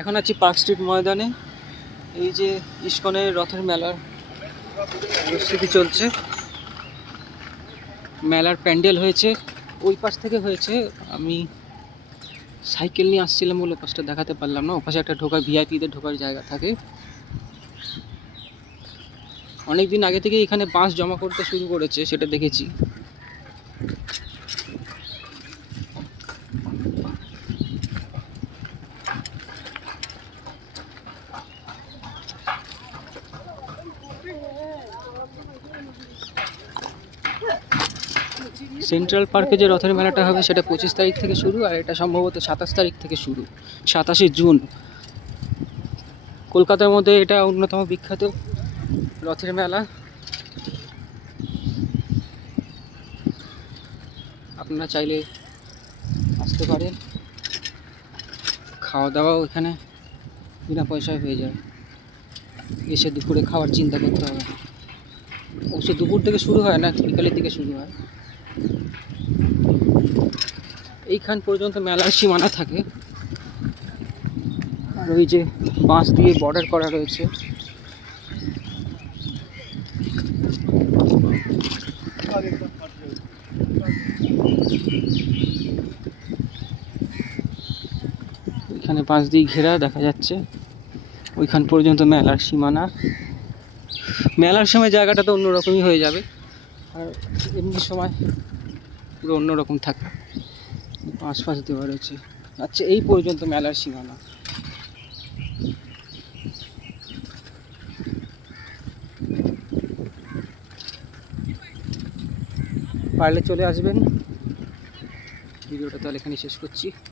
এখন আছি park street ময়দানে। এই যে ইস্কনের রথের মেলার প্রস্তুতি চলছে। মেলার প্যান্ডেল হয়েছে। ওই পাশ থেকে হয়েছে। আমি সাইকেল নিয়ে আসছিলাম বলে পাশটা দেখাতে পারলাম না। ওপাশে একটা ঢোকার ভিআইপিদের ঢোকার জায়গা থাকে। অনেক দিন আগে থেকে এখানে বাস জমা করতে শুরু করেছে, সেটা দেখেছি। সেন্ট্রাল পার্কে যে রথের মেলাটা হবে সেটা পঁচিশ তারিখ থেকে শুরু আর এটা সম্ভবত সাতাশ তারিখ থেকে শুরু, সাতাশে জুন। কলকাতার মধ্যে এটা অন্যতম বিখ্যাত রথের মেলা। আপনারা চাইলে আসতে পারেন। খাওয়া দাওয়াও এখানে বিনা পয়সায় হয়ে যায়। এসে দুপুরে খাওয়ার চিন্তা করতে হবে। অবশ্য দুপুর থেকে শুরু হয় না, বিকালের দিকে শুরু হয়। এইখান পর্যন্ত মেলার সীমানা থাকে। আর ওই যে বাঁশ দিয়ে বর্ডার করা রয়েছে। এখানে বাঁশ দিয়ে ঘেরা দেখা যাচ্ছে। ওইখান পর্যন্ত মেলার সীমানা। মেলার সময় জায়গাটা তো অন্যরকমই হয়ে যাবে। আর এমনি সময় পুরো অন্যরকম থাকে। আশপাশ দেওয়া রয়েছে আচ্ছা এই পর্যন্ত মেলার সীমানা। পারলে চলে আসবেন। ভিডিওটা তাহলে এখানে শেষ করছি।